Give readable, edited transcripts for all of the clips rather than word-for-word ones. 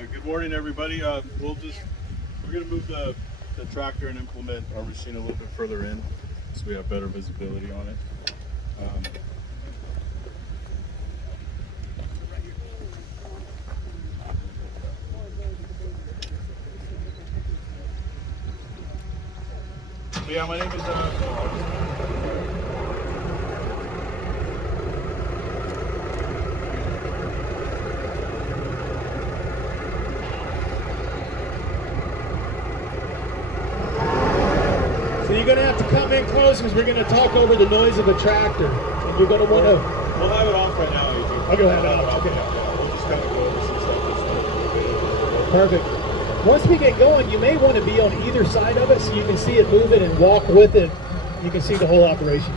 Good morning, everybody. We're going to move the tractor and implement our machine a little bit further in so we have better visibility on it. So yeah, my name is So you're going to have to come in close because we're going to talk over the noise of the tractor. And you're going to want to... We'll have it off right now, Adrian. I'll go ahead. Okay. Yeah, we'll just kind of go over some stuff. Perfect. Once we get going, you may want to be on either side of it so you can see it moving and walk with it. You can see the whole operation.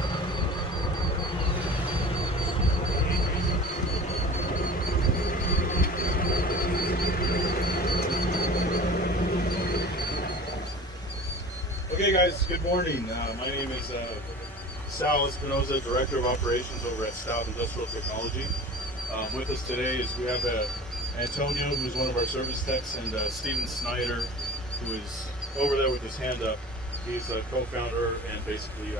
Okay, guys, good morning. My name is Sal Espinoza, Director of Operations over at Stout Industrial Technology. With us today is we have Antonio, who's one of our service techs, and Steven Snyder, who is over there with his hand up. He's a co-founder and basically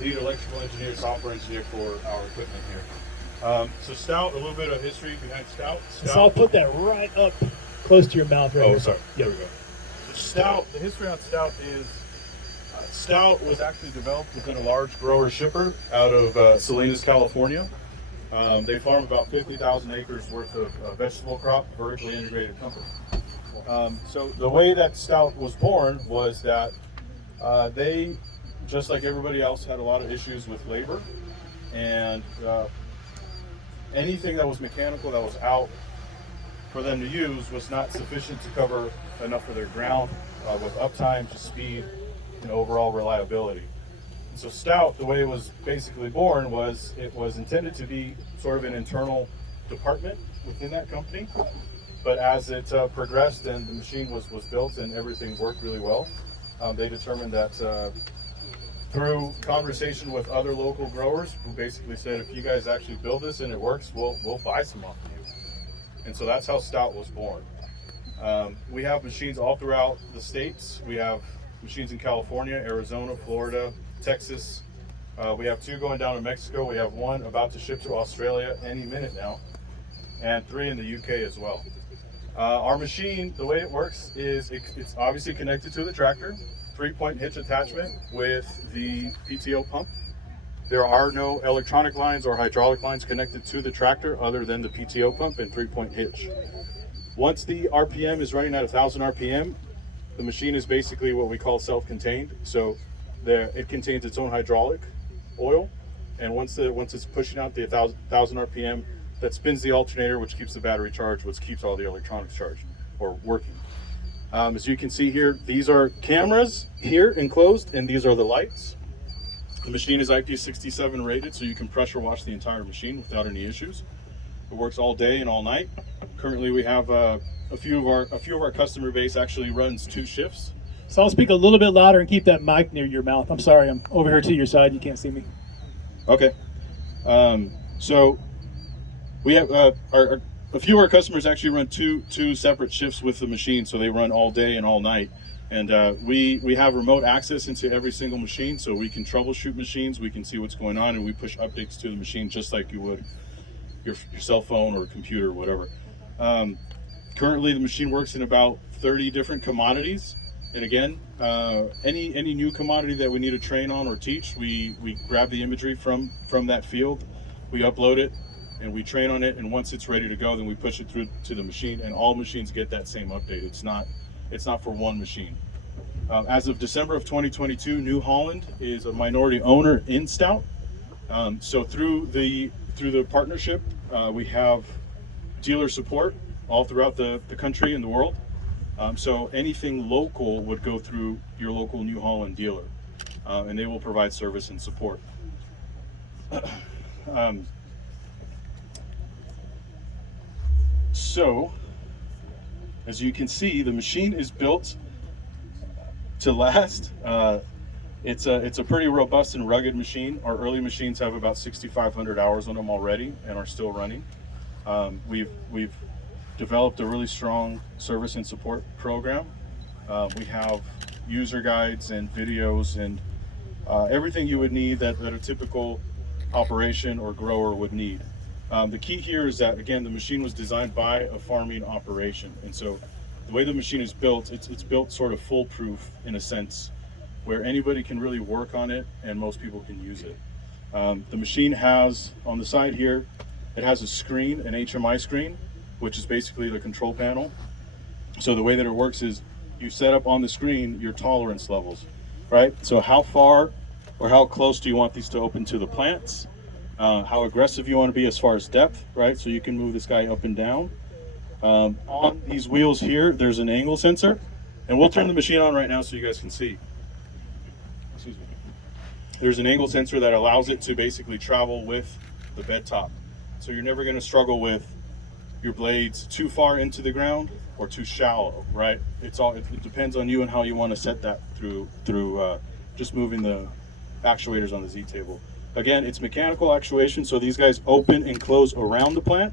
lead electrical engineer, software engineer for our equipment here. So Stout, a little bit of history behind Stout. So I'll put that right up close to your mouth right here. Sorry. There we go. Stout, the history on Stout is Stout was actually developed within a large grower shipper out of Salinas, California. They farm about 50,000 acres worth of vegetable crop, vertically integrated company. So the way that Stout was born was that they, just like everybody else, had a lot of issues with labor, and anything that was mechanical that was out for them to use was not sufficient to cover enough of their ground with uptime, to speed, and overall reliability. And so Stout, the way it was basically born, was it was intended to be sort of an internal department within that company. But as it progressed and the machine was built and everything worked really well, they determined that through conversation with other local growers, who basically said, if you guys actually build this and it works, we'll buy some off of you. And so that's how Stout was born. We have machines all throughout the states. We have machines in California, Arizona, Florida, Texas. We have 2 going down to Mexico. We have 1 about to ship to Australia any minute now, and 3 in the UK as well. Our machine, the way it works is it's obviously connected to the tractor, 3-point hitch attachment with the PTO pump. There are no electronic lines or hydraulic lines connected to the tractor other than the PTO pump and 3-point hitch. Once the RPM is running at 1,000 RPM, the machine is basically what we call self-contained. So it contains its own hydraulic oil, and once it's pushing out the 1,000 RPM, that spins the alternator, which keeps the battery charged, which keeps all the electronics charged or working. As you can see here, these are cameras here enclosed, and these are the lights. The machine is IP67 rated, so you can pressure wash the entire machine without any issues. It works all day and all night. Currently, we have a few of our customer base actually runs 2 shifts. So I'll speak a little bit louder and keep that mic near your mouth. I'm sorry, I'm over here to your side. You can't see me. Okay. So we have a few of our customers actually run two separate shifts with the machine, so they run all day and all night. And we have remote access into every single machine, so we can troubleshoot machines. We can see what's going on, and we push updates to the machine just like you would your cell phone or computer or whatever. Currently, the machine works in about 30 different commodities. And again, any new commodity that we need to train on or teach, we grab the imagery from that field, we upload it, and we train on it. And once it's ready to go, then we push it through to the machine, and all machines get that same update. It's not for one machine. As of December of 2022, New Holland is a minority owner in Stout. So through the partnership, we have dealer support all throughout the country and the world. So anything local would go through your local New Holland dealer, and they will provide service and support. So, as you can see, the machine is built to last. It's a pretty robust and rugged machine. Our early machines have about 6,500 hours on them already and are still running. We've developed a really strong service and support program. We have user guides and videos and everything you would need that a typical operation or grower would need. The key here is that, again, the machine was designed by a farming operation. And so the way the machine is built, it's built sort of foolproof in a sense, where anybody can really work on it and most people can use it. The machine has, on the side here, it has a screen, an HMI screen, which is basically the control panel. So the way that it works is you set up on the screen your tolerance levels, right? So how far or how close do you want these to open to the plants? How aggressive you want to be as far as depth, right? So you can move this guy up and down. On these wheels here, there's an angle sensor, and we'll turn the machine on right now so you guys can see. Excuse me. There's an angle sensor that allows it to basically travel with the bed top. So you're never going to struggle with your blades too far into the ground or too shallow, right? It depends on you and how you want to set that through just moving the actuators on the Z table. Again, it's mechanical actuation, so these guys open and close around the plant.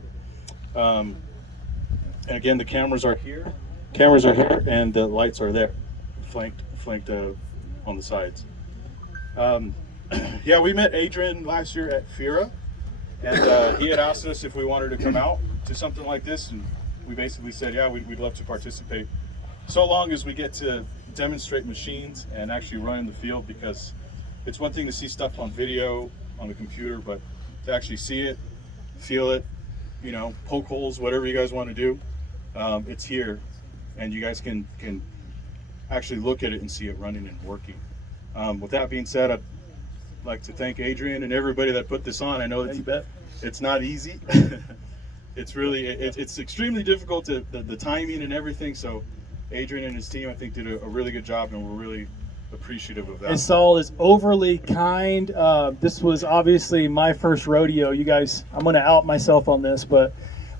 And again, the cameras are here, and the lights are there, flanked on the sides. Yeah, we met Adrian last year at FIRA, and he had asked us if we wanted to come out to something like this, and we basically said, yeah, we'd love to participate, so long as we get to demonstrate machines and actually run in the field, because it's one thing to see stuff on video, on the computer, but to actually see it, feel it, you know, poke holes, whatever you guys want to do, it's here, and you guys can actually look at it and see it running and working. With that being said, I'd like to thank Adrian and everybody that put this on. I know it's not easy. It's extremely difficult, the timing and everything, so Adrian and his team, I think, did a really good job, and we're really appreciative of that. And Saul is overly kind. This was obviously my first rodeo. You guys, I'm going to out myself on this, but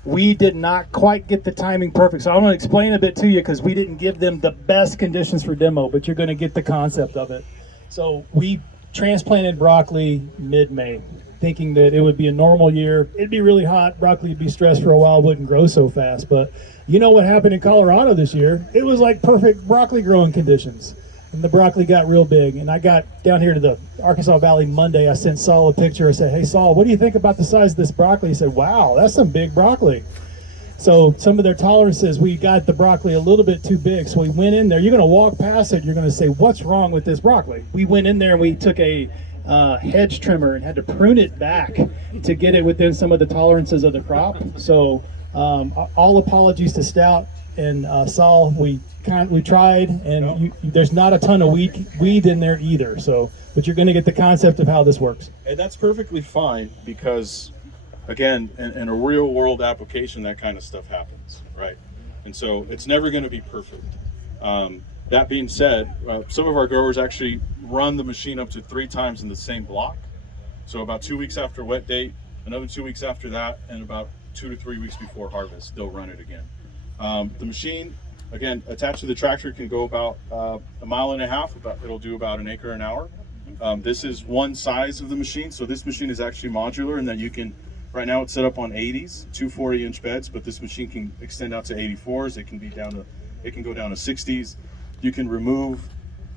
we did not quite get the timing perfect. So I'm going to explain a bit to you, because we didn't give them the best conditions for demo, but you're going to get the concept of it. So we transplanted broccoli mid-May, thinking that it would be a normal year. It'd be really hot. Broccoli would be stressed for a while, wouldn't grow so fast. But you know what happened in Colorado this year? It was like perfect broccoli growing conditions. And the broccoli got real big. And I got down here to the Arkansas Valley Monday. I sent Saul a picture. I said, hey, Saul, what do you think about the size of this broccoli? He said, wow, that's some big broccoli. So some of their tolerances, we got the broccoli a little bit too big. So we went in there. You're going to walk past it. You're going to say, what's wrong with this broccoli? We went in there and we took a hedge trimmer and had to prune it back to get it within some of the tolerances of the crop. So all apologies to Stout and Saul. We tried, and there's not a ton of weed in there either. So, but you're going to get the concept of how this works. And that's perfectly fine, because again, in a real world application, that kind of stuff happens, right? And so it's never going to be perfect. That being said, some of our growers actually run the machine up to 3 times in the same block. So about 2 weeks after wet date, another 2 weeks after that, and about 2 to 3 weeks before harvest, they'll run it again. The machine, again, attached to the tractor, can go about 1.5 miles. It'll do about 1 acre an hour. This is one size of the machine. So this machine is actually modular in that you can, right now it's set up on 80s, 240-inch beds, but this machine can extend out to 84s. It can go down to 60s. You can remove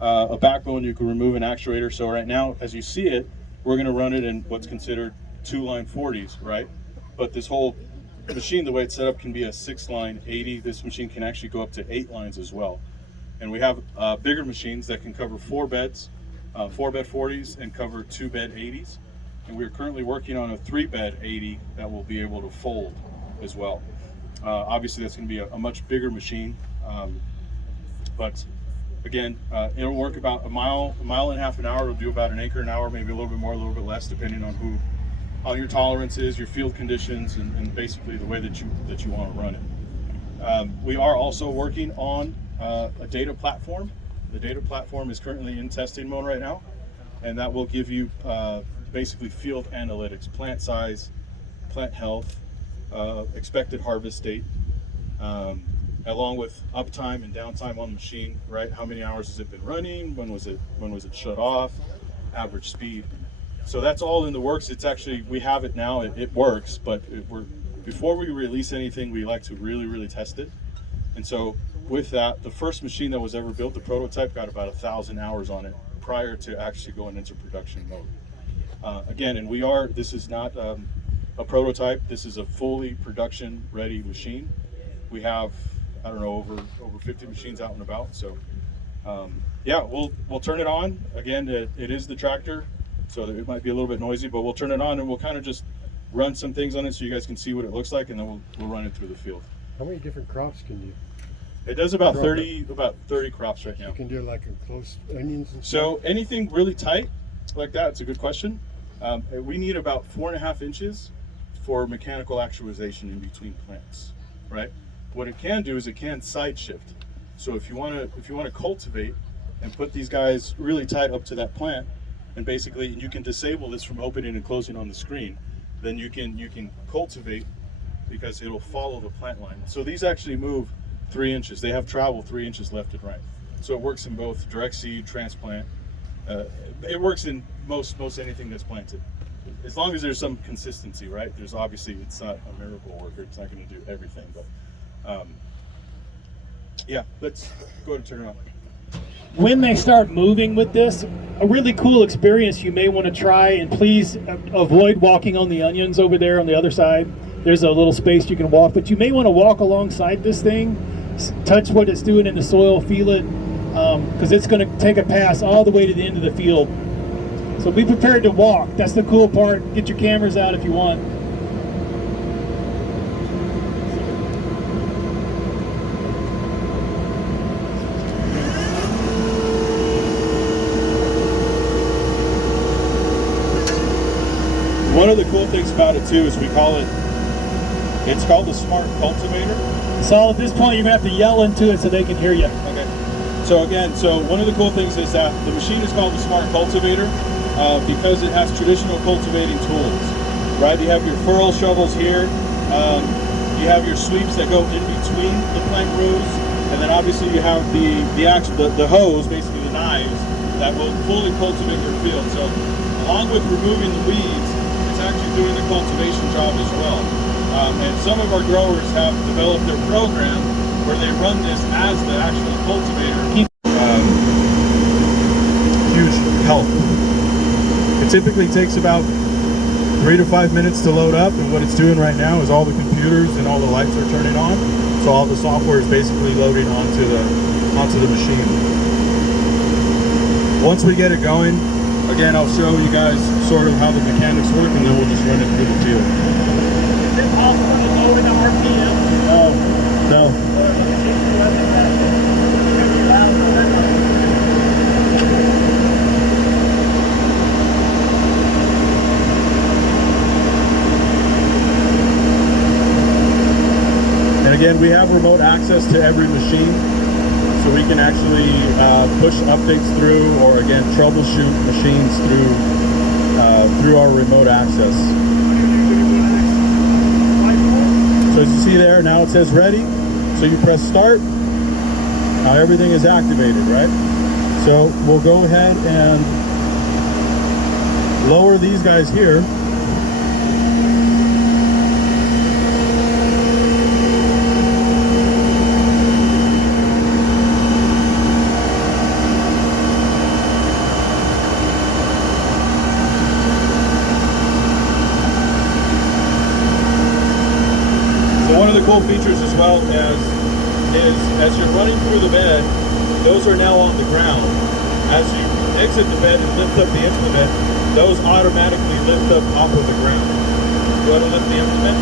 a backbone. You can remove an actuator. So right now, as you see it, we're going to run it in what's considered 2-line 40s, right? But this whole machine, the way it's set up, can be a 6-line 80. This machine can actually go up to 8 lines as well. And we have bigger machines that can cover 4 beds, 4-bed 40s, and cover 2-bed 80s. And we're currently working on a 3-bed 80 that will be able to fold as well. Obviously, that's going to be a much bigger machine. But again, it'll work about 1.5 miles an hour. It'll do about 1 acre an hour, maybe a little bit more, a little bit less, depending on how your tolerance is, your field conditions, and basically the way that you want to run it. We are also working on a data platform. The data platform is currently in testing mode right now, and that will give you basically field analytics, plant size, plant health, expected harvest date, along with uptime and downtime on the machine, right? How many hours has it been running? When was it shut off? Average speed. So that's all in the works. It's actually, we have it now. It works, but we're before we release anything, we like to really test it. And so with that, the first machine that was ever built, the prototype, got about 1,000 hours on it prior to actually going into production mode. Again, and this is not a prototype. This is a fully production ready machine. We have, I don't know, over 50 machines out and about. So yeah, we'll turn it on. Again, it is the tractor, so it might be a little bit noisy, but we'll turn it on and we'll kind of just run some things on it so you guys can see what it looks like, and then we'll run it through the field. How many different crops can you? It does about 30 crops right now. You can do like a close onions and stuff? So anything really tight like that, it's a good question. We need about 4.5 inches for mechanical actualization in between plants, right? What it can do is it can side shift. So if you want to cultivate and put these guys really tight up to that plant, and basically you can disable this from opening and closing on the screen, then you can cultivate because it'll follow the plant line. So these actually move 3 inches. They have travel 3 inches left and right. So it works in both direct seed, transplant. It works in most anything that's planted, as long as there's some consistency, right? There's obviously, it's not a miracle worker. It's not going to do everything, but yeah, let's go ahead and turn it on. When they start moving with this, a really cool experience you may want to try, and please avoid walking on the onions over there on the other side. There's a little space you can walk, but you may want to walk alongside this thing, touch what it's doing in the soil, feel it, because it's going to take a pass all the way to the end of the field. So be prepared to walk. That's the cool part. Get your cameras out if you want. One of the cool things about it too is it's called the Smart Cultivator. So at this point you're going to have to yell into it so they can hear you. Okay. So again, one of the cool things is that the machine is called the Smart Cultivator because it has traditional cultivating tools, right? You have your furrow shovels here. You have your sweeps that go in between the plant rows, and then obviously you have the hose, basically the knives, that will fully cultivate your field. So along with removing the weeds, it's actually doing the cultivation job as well. And some of our growers have developed their program where they run this as the actual cultivator. Huge help. It typically takes about 3 to 5 minutes to load up, and what it's doing right now is all the computers and all the lights are turning on. So all the software is basically loading onto the machine. Once we get it going, again, I'll show you guys sort of how the mechanics work, and then we'll just run it through the field. Is it possible to lower the RPM? No. And again, we have remote access to every machine, so we can actually push updates through, or again, troubleshoot machines through our remote access. So as you see there, now it says ready. So you press start. Now everything is activated, right? So we'll go ahead and lower these guys here. One of the cool features as well as you're running through the bed, those are now on the ground. As you exit the bed and lift up the implement, those automatically lift up off of the ground. Go ahead and lift the implement.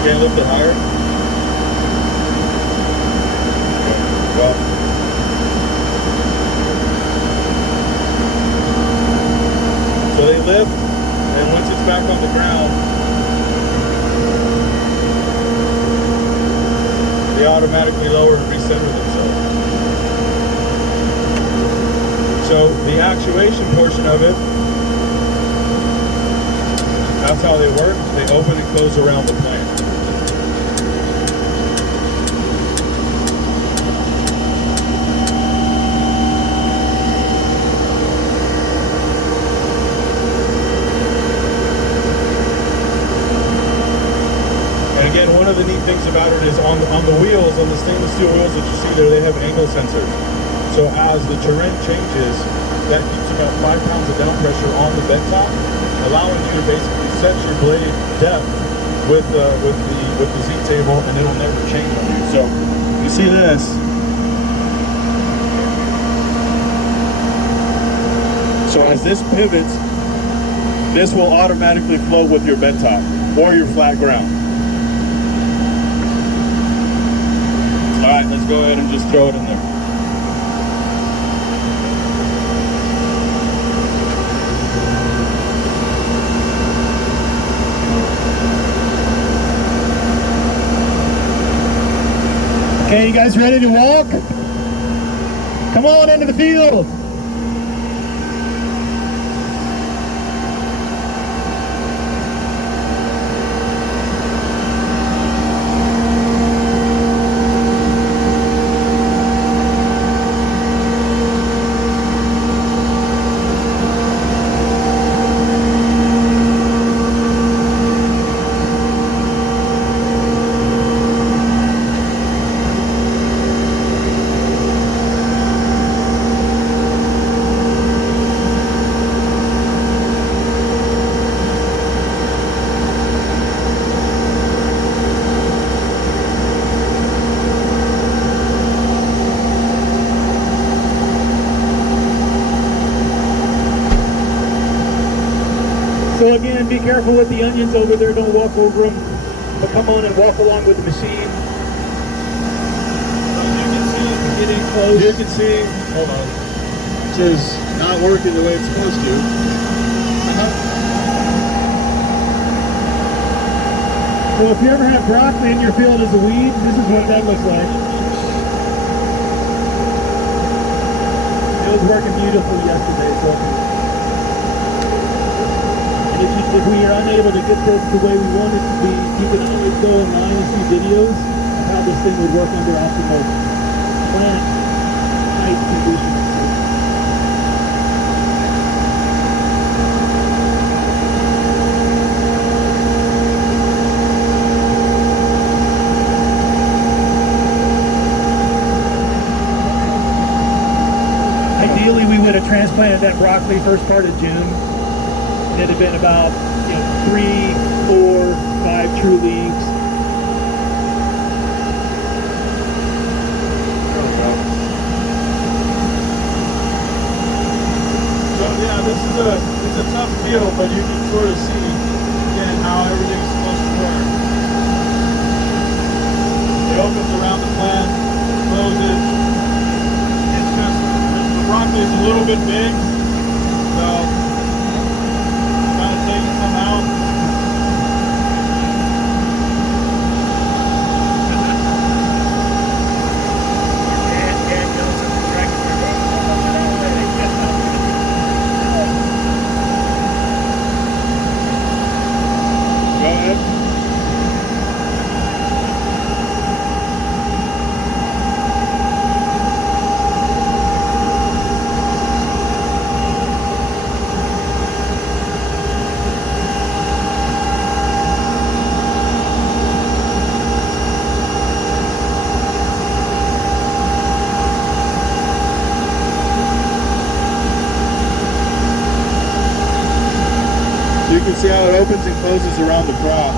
Okay, lift it higher. Well. So they lift, and once it's back on the ground, they automatically lower and recenter themselves. So the actuation portion of it, that's how they work. They open and close around the plant. things about it is on the wheels, on the stainless steel wheels that you see there, they have angle sensors. So as the terrain changes, that keeps about 5 pounds of down pressure on the bed top, allowing you to basically set your blade depth with the Z table, and it'll never change on you. So you see this. So as this pivots, this will automatically float with your bed top or your flat ground. All right, let's go ahead and just throw it in there. Okay, you guys ready to walk? Come on into the field. So again, be careful with the onions over there. Don't walk over them, but come on and walk along with the machine. So you can see, get in close. You can see, hold on, which is not working the way it's supposed to. So if you ever have broccoli in your field as a weed, this is what that looks like. It was working beautifully yesterday, so. If we are unable to get this the way we want it to be, you can always go online and see videos of how this thing would work under optimal plant height conditions. Ideally, we would have transplanted that broccoli first part of June. It had been about 3, 4, 5 true leaves. So yeah, it's a tough field, but you can sort of see again how everything's supposed to work. It opens around the plant, closes. It's just the broccoli is a little bit big, so. Taking some out. Go ahead. You can see how it opens and closes around the crop.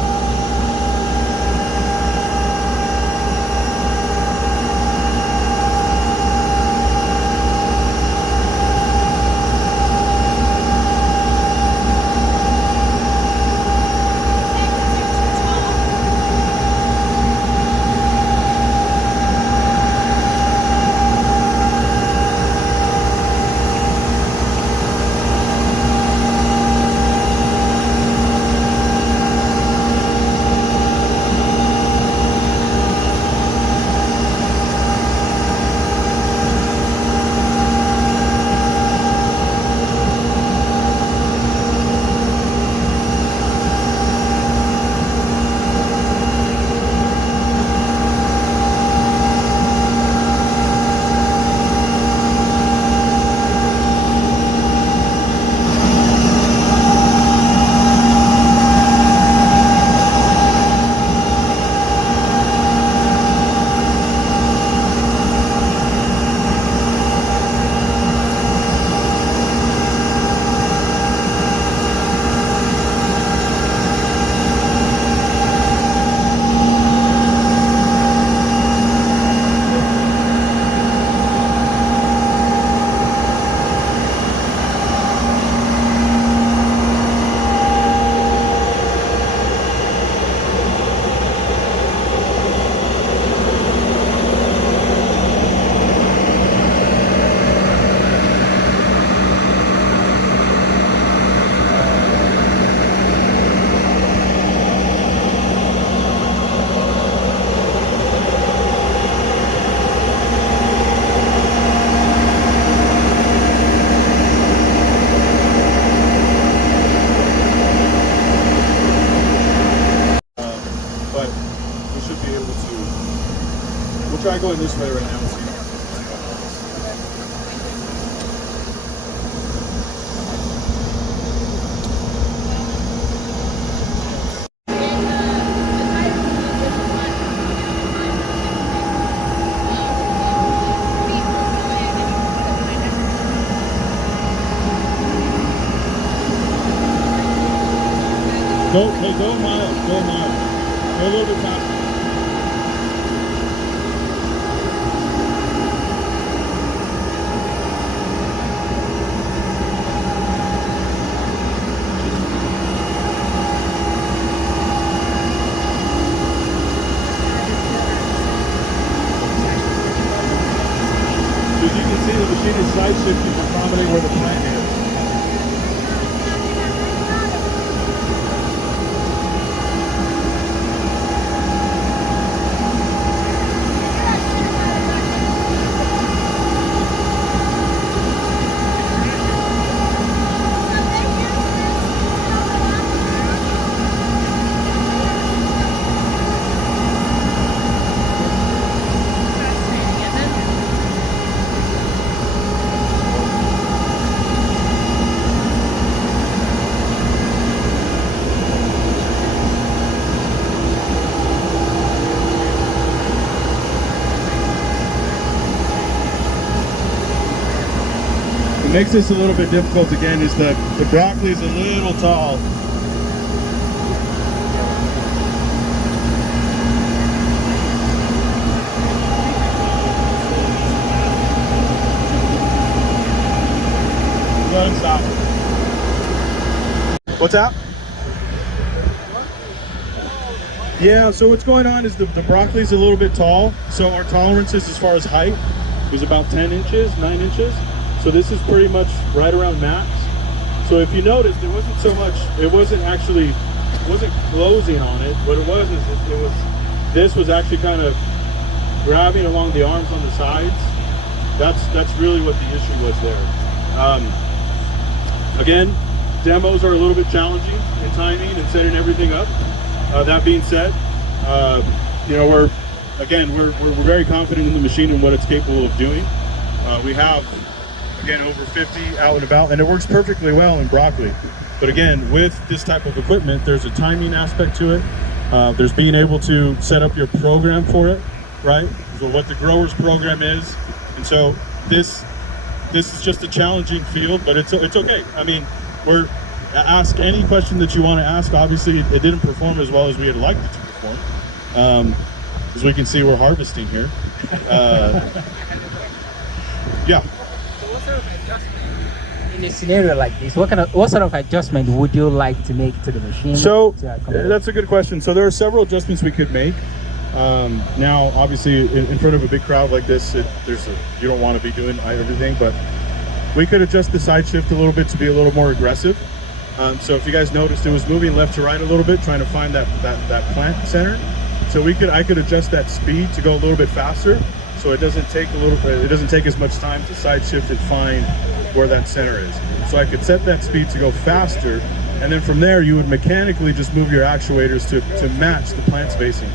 We'll try going this way right now and see. Go a mile, go a mile. Go a little bit faster. As you can see, the machine is side shifting to accommodate where the plant is. What makes this a little bit difficult again is the broccoli is a little tall. Let him stop. What's that? Yeah, so what's going on is the broccoli is a little bit tall. So our tolerances as far as height is about 10 inches, 9 inches. So this is pretty much right around max. So if you notice, there wasn't so much, it wasn't closing on it. What it was is this was actually kind of grabbing along the arms on the sides. That's really what the issue was there. Again, demos are a little bit challenging in timing and setting everything up. That being said, you know, we're very confident in the machine and what it's capable of doing. We have, again, over 50 out and about, and it works perfectly well in broccoli. But again, with this type of equipment, there's a timing aspect to it. There's being able to set up your program for it, right? So what the grower's program is. And so this is just a challenging field, but it's okay. I mean, ask any question that you want to ask. Obviously, it didn't perform as well as we had liked it to perform. As we can see, we're harvesting here. Yeah. What sort of adjustment in a scenario like this? What sort of adjustment would you like to make to the machine? So that's a good question. So there are several adjustments we could make. Now, obviously, in front of a big crowd like this, you don't want to be doing everything, but we could adjust the side shift a little bit to be a little more aggressive. So if you guys noticed, it was moving left to right a little bit, trying to find that plant center. So I could adjust that speed to go a little bit faster. So it doesn't take as much time to side shift and find where that center is. So I could set that speed to go faster, and then from there you would mechanically just move your actuators to match the plant spacing.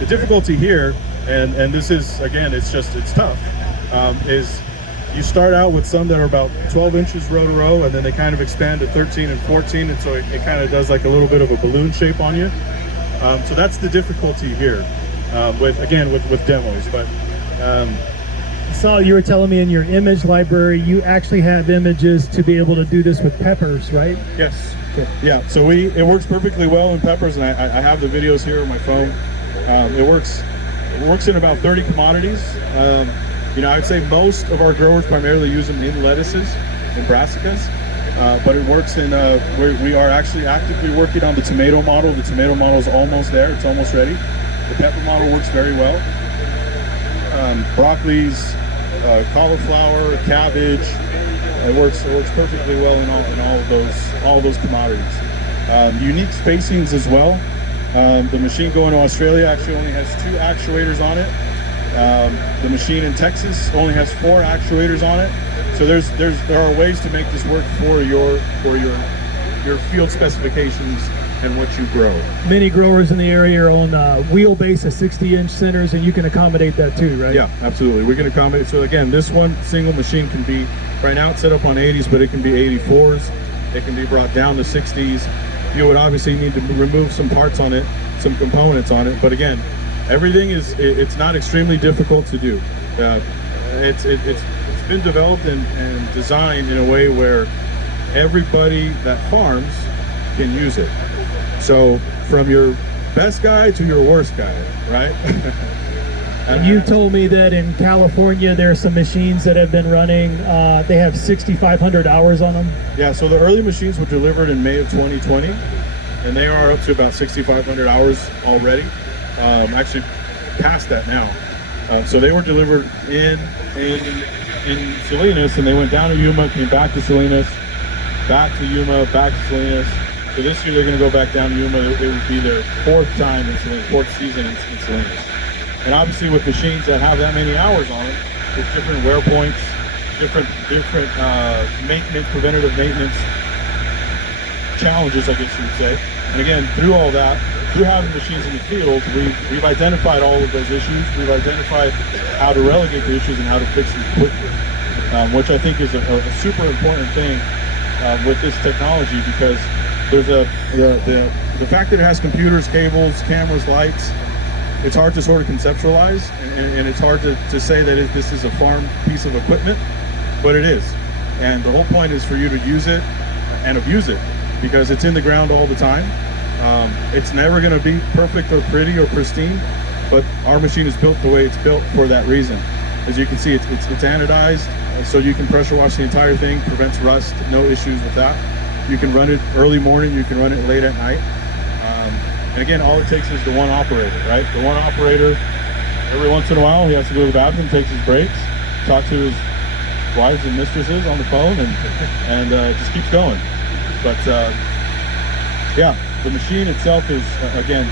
The difficulty here, and this is, again, it's tough, is you start out with some that are about 12 inches row to row, and then they kind of expand to 13 and 14, and so it kind of does like a little bit of a balloon shape on you. So that's the difficulty here with demos. But So you were telling me in your image library, you actually have images to be able to do this with peppers, right? yes, yeah. So it works perfectly well in peppers, and I have the videos here on my phone. It works in about 30 commodities. You know, I'd say most of our growers primarily use them in lettuces and brassicas, but it works in. We are actually actively working on the tomato model. The tomato model is almost there; it's almost ready. The pepper model works very well. Broccolis, cauliflower, cabbage. It works perfectly well in all of those commodities. Unique spacings as well. The machine going to Australia actually only has 2 actuators on it. The machine in Texas only has 4 actuators on it. So there are ways to make this work for your field specifications and what you grow. Many growers in the area are on wheelbase of 60-inch centers, and you can accommodate that too, right? Yeah, absolutely. We can accommodate. So again, this one single machine can be, right now it's set up on 80s, but it can be 84s. It can be brought down to 60s. You would obviously need to remove some parts on it, some components on it. But again, everything it's not extremely difficult to do. It's been developed and designed in a way where everybody that farms can use it. So from your best guy to your worst guy, right? And you told me that in California there are some machines that have been running, they have 6,500 hours on them. Yeah, so the early machines were delivered in May of 2020, and they are up to about 6,500 hours already. Actually past that now. So they were delivered in Salinas, and they went down to Yuma, came back to Salinas, back to Yuma, back to Salinas. So this year they're going to go back down to Yuma. It would be their fourth time in Salinas, fourth season in Salinas. And obviously with machines that have that many hours on them, there's different wear points, different maintenance, preventative maintenance challenges, I guess you would say. And again, through all that, through having machines in the field, we've identified all of those issues. We've identified how to relegate the issues and how to fix them quickly, which I think is a super important thing with this technology, because there's the fact that it has computers, cables, cameras, lights. It's hard to sort of conceptualize, and it's hard to say that this is a farm piece of equipment, but it is. And the whole point is for you to use it and abuse it, because it's in the ground all the time. It's never going to be perfect or pretty or pristine, but our machine is built the way it's built for that reason. As you can see, it's anodized, so you can pressure wash the entire thing, prevents rust, no issues with that. You can run it early morning, you can run it late at night. And again, all it takes is the one operator, right? The one operator, every once in a while, he has to go to the bathroom, takes his breaks, talk to his wives and mistresses on the phone, and just keeps going. But yeah, the machine itself is, again,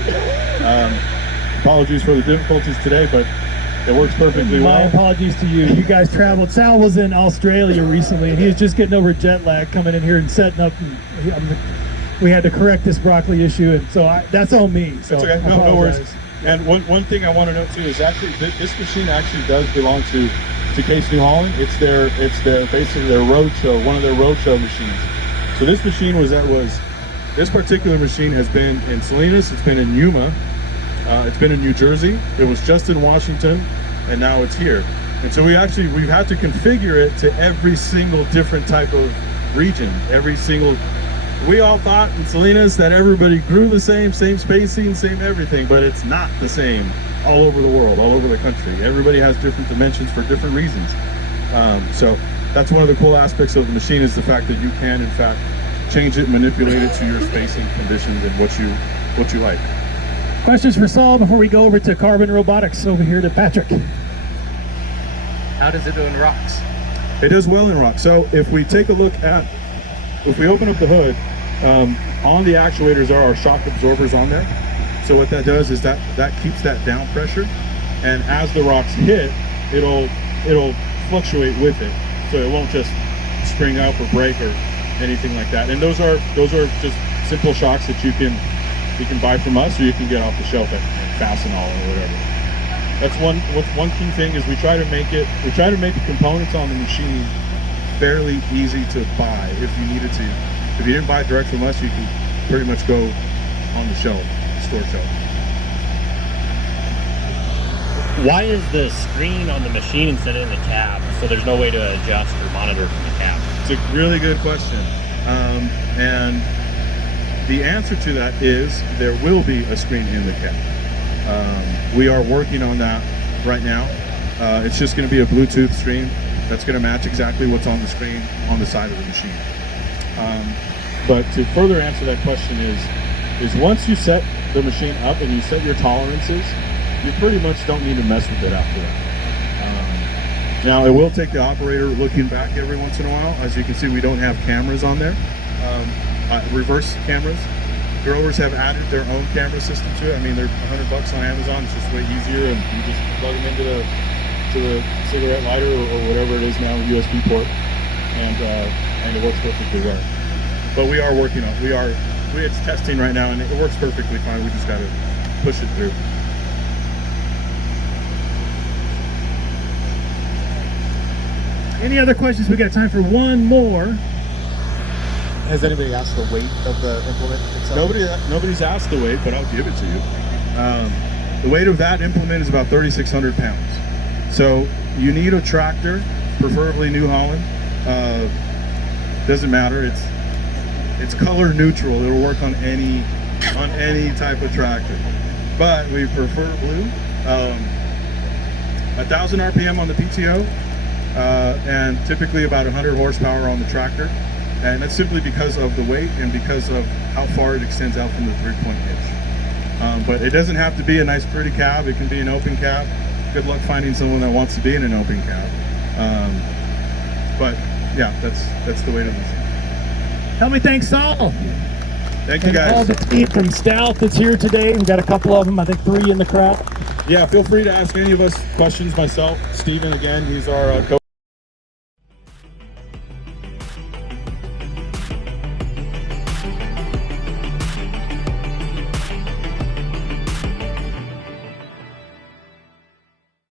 apologies for the difficulties today, but it works perfectly well. My apologies to you. You guys traveled. Sal was in Australia recently, and he was just getting over jet lag coming in here and setting up. We had to correct this broccoli issue, and so that's on me. So that's okay. No worries. And one thing I want to note too is actually this machine actually does belong to Case New Holland. It's their basically their roadshow, one of their roadshow machines. So this machine this particular machine has been in Salinas, it's been in Yuma, it's been in New Jersey, it was just in Washington, and now it's here. And so we've had to configure it to every single different type of region, we all thought in Salinas that everybody grew the same spacing, same everything, but it's not the same all over the world, all over the country. Everybody has different dimensions for different reasons. So that's one of the cool aspects of the machine, is the fact that you can, in fact, change it, manipulate it to your spacing conditions and what you like. Questions for Saul before we go over to Carbon Robotics over here to Patrick. How does it do in rocks? It does well in rock. So if we take a look at, if we open up the hood, on the actuators are our shock absorbers on there. So what that does is that keeps that down pressure, and as the rocks hit, it'll fluctuate with it, so it won't just spring up or break or anything like that. And those are just simple shocks that you can buy from us, or you can get off the shelf at Fastenal or whatever. That's one key thing, is we try to make the components on the machine fairly easy to buy if you needed to. If you didn't buy it direct from us, you can pretty much go on the shelf, store shelf. Why is the screen on the machine instead of in the cab, so there's no way to adjust or monitor from the cab? It's a really good question. And the answer to that is there will be a screen in the cab. We are working on that right now. It's just going to be a Bluetooth stream that's going to match exactly what's on the screen on the side of the machine. But to further answer that question is once you set the machine up and you set your tolerances, you pretty much don't need to mess with it after that. Now, it will take the operator looking back every once in a while. As you can see, we don't have cameras on there, reverse cameras. Growers have added their own camera system to it. I mean, they're $100 on Amazon. It's just way easier, and you just plug them into the cigarette lighter or whatever it is now, USB port, and it works perfectly well. But we are working on. it's testing right now, and it works perfectly fine. We just got to push it through. Any other questions? We got time for one more. Has anybody asked the weight of the implement itself? Nobody's asked the weight, but I'll give it to you. The weight of that implement is about 3,600 pounds. So you need a tractor, preferably New Holland. Doesn't matter. It's color neutral. It'll work on any type of tractor, but we prefer blue. 1,000 RPM on the PTO, and typically about 100 horsepower on the tractor. And that's simply because of the weight and because of how far it extends out from the 3-point hitch. But it doesn't have to be a nice pretty cab. It can be an open cab. Good luck finding someone that wants to be in an open cab. But yeah, that's the weight of the machine. Help me thank Saul. Thank you And all guys. the team from Stout that's here today. We got a couple of them, I think 3 in the crowd. Yeah, feel free to ask any of us questions. Myself, Steven, again, he's our coach.